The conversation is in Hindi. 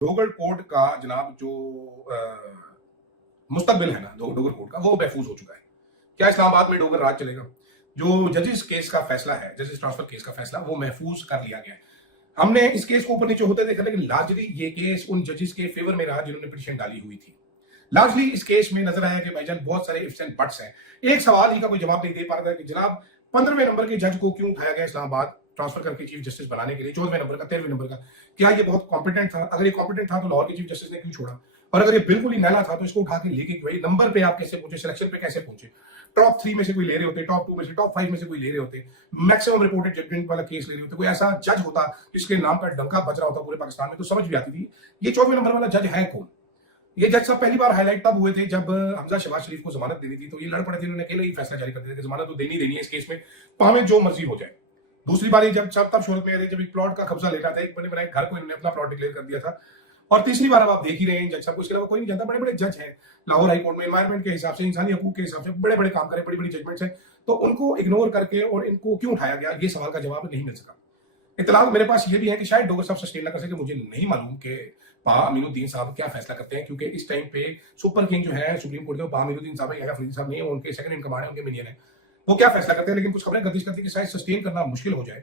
डोगर कोड का जनाब जो मुस्तकबिल है ना डोगर कोड का वो महफूज हो चुका है। क्या इस्लामाबाद में डोगर राज चलेगा? जो जजेस केस का फैसला है, जजेस ट्रांसफर केस का फैसला वो महफूज कर लिया गया है। हमने इस केस को ऊपर नीचे होते देखा, लेकिन लार्जली ये केस उन जजेस के फेवर में रहा जिन्होंने पिटीशन डाली हुई थी। लार्जली इस केस में नजर आया कि भाईजान बहुत सारे इफ्स एंड बट्स हैं। एक सवाल ही का कोई जवाब नहीं दे पा रहा था कि जनाब 15वें नंबर के जज को क्यों उठाया गया इस्लामाबाद ट्रांसफर करके चीफ जस्टिस बनाने के लिए, 14वें नंबर का, 13वें नंबर का? क्या ये बहुत कॉम्पिटेंट था? अगर ये कॉम्पिटेंट था तो लाहौर के चीफ जस्टिस ने क्यों छोड़ा? और अगर ये बिल्कुल ही नैला था तो इसको उठा के लेके भाई नंबर पे आप कैसे पहुंचे, सिलेक्शन पे कैसे पहुंचे? टॉप 3 में से कोई ले रहे होते, टॉप 2 में से, टॉप 5 में से कोई ले रहे होते, मैक्सिमम रिपोर्टेड जजमेंट वाला केस ले रहे होते, कोई ऐसा जज होता जिसके नाम का डंका बज रहा होता पूरे पाकिस्तान में, तो समझ भी आती थी ये 14वें नंबर वाला जज है कौन। ये जज साहब पहली बार हाईलाइट तब हुए थे जब हमजा शहबाज शरीफ को जमानत देनी थी, तो ये लड़ पड़े थे, इन्होंने अकेले ही फैसला जारी कर दिया कि जमानत तो देनी देनी है इस केस में, पावे जो मर्जी हो जाए। दूसरी बार जब सब तब शोहरत में आए थे जब एक प्लॉट का कब्जा लेना था, एक बने बनाए घर को इन्होंने अपना प्लॉट डिक्लेयर कर दिया था। और तीसरी बार अब आप देख ही रहे हैं जज साहब को, इसके अलावा कोई नहीं जानता। बड़े बड़े जज हैं लाहौर हाई कोर्ट में, एनवायरमेंट के हिसाब से, इंसानी हकूक के हिसाब से बड़े बड़े काम करें, बड़ी बड़ी जजमेंट्स हैं, तो उनको इग्नोर करके और इनको क्यों उठाया गया, ये सवाल का जवाब नहीं मिल सका। इतलाक मेरे पास ये भी है कि शायद डोगर साहब सस्टेन ना कर सके, मुझे नहीं मालूम कि पा अमीनुद्दीन साहब क्या फैसला करते हैं, क्योंकि इस टाइम पे सुपर किंग जो है सुप्रीम कोर्ट के, पा अमीनुद्दीन साहब है या फरीद साहब नहीं है, उनके सेकंड इन कमांड है, उनके मिनियन है, वो क्या फैसला करते हैं। लेकिन कुछ खबरें गर्दिश करती है कि शायद सस्टेन करना मुश्किल हो जाए।